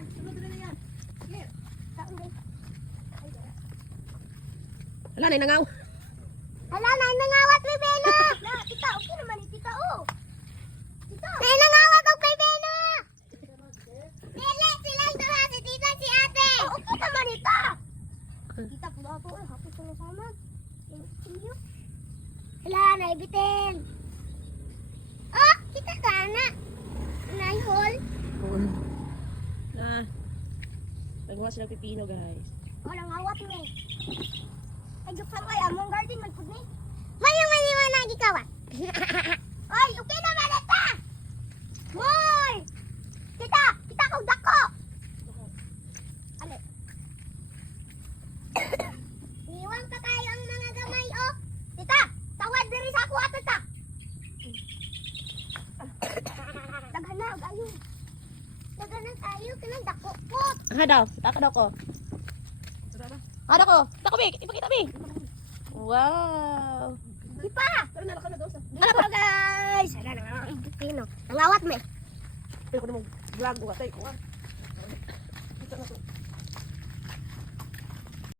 yan. Sunod na yan. Clear. Taon din. Wala na, nangaw. Hala, nay nangawat kay Bena. Na, tita, okay naman ni tita, oh. Tita. Nay nangawat og kay Bena. Dili silang duha si tita si ate. Oh, okay naman ita. Tita, pula ako, hapos ko na sama. Iyo. Hala, nay bitin. Oh, kita ka na. Nay hol. Na. Nagawa sila pipino, guys. Walang awat ni. Ay, gupang kay among garden, magpud ni. Mayong maniwana gikawat. Ay, okay naman ita. Moy! Tita, tita kong dako. Ale. Iwan pa kayo ang mga gamay oh. Tita, tawad diri sa ako ato ta. Daghan na, og ayo. Dagan na tayo kanang dako pot. Aha daw, taka daw ko. Ada ko. Taka bi, ipakita bi. Wow. Ipa. Tara na ka na daw sa. Ano ba guys? Ano na ang pino. Nangawat me. Pero ko mo vlog ko tay ko. Kita na to.